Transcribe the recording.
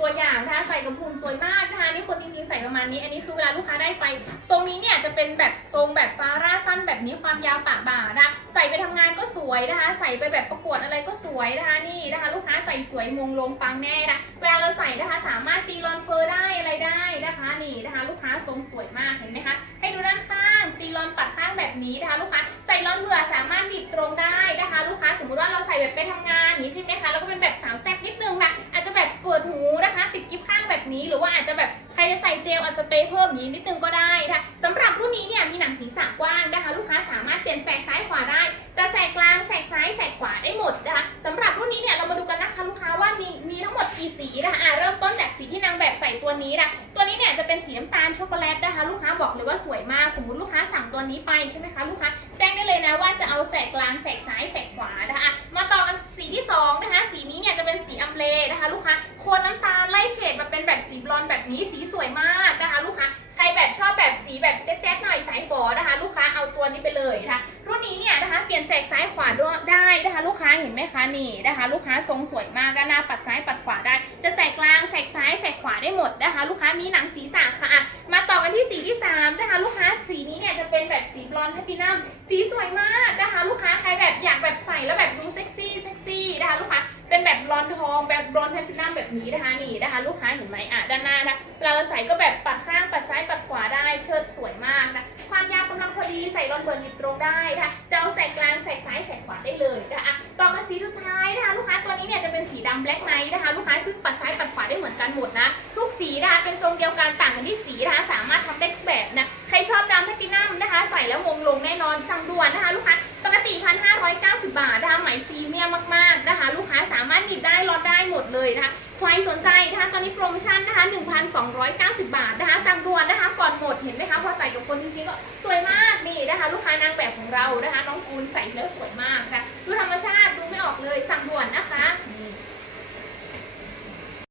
ตัวอย่างนะคะใส่กับหุ่นสวยมากนะคะนี่คนจริงๆใส่ประมาณนี้ อันนี้คือเวลาลูกค้าได้ไป ทรงนี้เนี่ยจะเป็นแบบทรงแบบฟาร่าสั้นแบบนี้ความยาวปะบ่านะคะใส่ไปทำงานก็สวยนะคะ ใส่ไปแบบประกวดอะไรก็สวยนะคะนี่นะคะ ลูกค้าใส่สวยมงลงปังแน่นะเวลาเราใส่นะคะสามารถตีรอนเฟอร์ได้อะไรได้นะคะ นี่นะคะ ลูกค้าทรงสวยมากเห็นไหมคะให้ดูด้านข้างตีรอนปัดข้างแบบนี้นะคะ ลูกค้าใส่รอนเบื่อสามารถบีบตรงได้นะคะ ลูกค้าสมมุติว่าเราใส่แบบไปทำงานอย่างนี้ใช่ไหมคะแล้วก็เป็นแบบิดกิ๊บข้างแบบนี้ หรือว่าอาจจะแบบใครจะใส่เจลอาจจะสเปรย์เพิ่มนี้นิดนึงก็ได้นะคะสำหรับรุ่นนี้เนี่ยมีหนังศีรษะกว้างนะคะ ลูกค้าสามารถเปลี่ยนแสกซ้ายขวาได้ จะแสกกลางแสกซ้ายแสกขวาได้หมดนะคะสำหรับรุ่นนี้เนี่ยเรามาดูกันนะคะลูกค้าว่ามีมีทั้งหมดกี่สีนะคะอะเริ่มต้นจากสีที่นางแบบใส่ตัวนี้นะตัวนี้เนี่ยจะเป็นสีน้ำตาลช็อกโกแลตนะคะ ลูกค้าบอกเลยว่าสวยมากสมมติลูกค้าสั่งตัวนี้ไปใช่ไหมคะลูกค้าแจ้งได้เลยนะว่าจะเอาแสกกลางแสกซ้ายแส นี้สีสวยมากนะคะลูกค้าใครแบบชอบแบบสีแบบแจ๊ดๆหน่อยสายฝอนะคะ ลูกค้าเอาตัวนี้ไปเลยนะคะรุ่นนี้เนี่ยนะคะเปลี่ยนแสกซ้ายขวาด้วยได้นะคะ ลูกค้าเห็นไหมคะนี่นะคะ ลูกค้าทรงสวยมากด้านหน้าปัดซ้ายปัดขวาได้ จะแสกกลางแสกซ้ายแสกขวาได้หมดนะคะ ลูกค้ามีหนังศีรษะค่ะมาต่อกันที่สีที่สามนะคะลูกค้าสีนี้เนี่ยจะเป็นแบบสีบลอนด์แพลตินัมสีสวยมากนะคะ ลูกค้าใครแบบอยากแบบใส่แล้วแบบดูเซ็กซี่เซ็กซี่นะคะลูกค้า เป็นแบบบลอนทองแบบบลอนแพลตินัมแบบนี้นะคะนี่นะคะ ลูกค้าเห็นไหมอะด้านหน้านะเวลาเราใส่ก็แบบปัดข้างปัดซ้ายปัดขวาได้เชิดสวยมากนะความยาวกำลังพอดีใส่รอนเบิร์นหยิบตรงได้นะคะจะเอาแสกกลางแสกซ้ายแสกขวาได้เลยนะคะอะต่อกันสีสุดท้ายนะคะลูกค้าตัวนี้เนี่ยจะเป็นสีดำแบล็กไนท์นะคะลูกค้าซึ่งปัดซ้ายปัดขวาได้เหมือนกันหมดนะทุกสีนะคะเป็นทรงเดียวกันต่างกันที่สีนะคะ 4,590 บาทนะคะไหมพรีเมียมมากๆนะคะลูกค้าสามารถหยิบได้ลดได้หมดเลยนะคะใครสนใจนะคะตอนนี้โปรโมชั่นนะคะ 1,290 บาทนะคะสั่งด่วนนะคะก่อนหมดเห็นไหมคะพอใส่กับคนจริงๆก็สวยมากนี่นะคะ ลูกค้านางแบบของเรานะคะน้องกูนใส่แล้วสวยมากนะคะ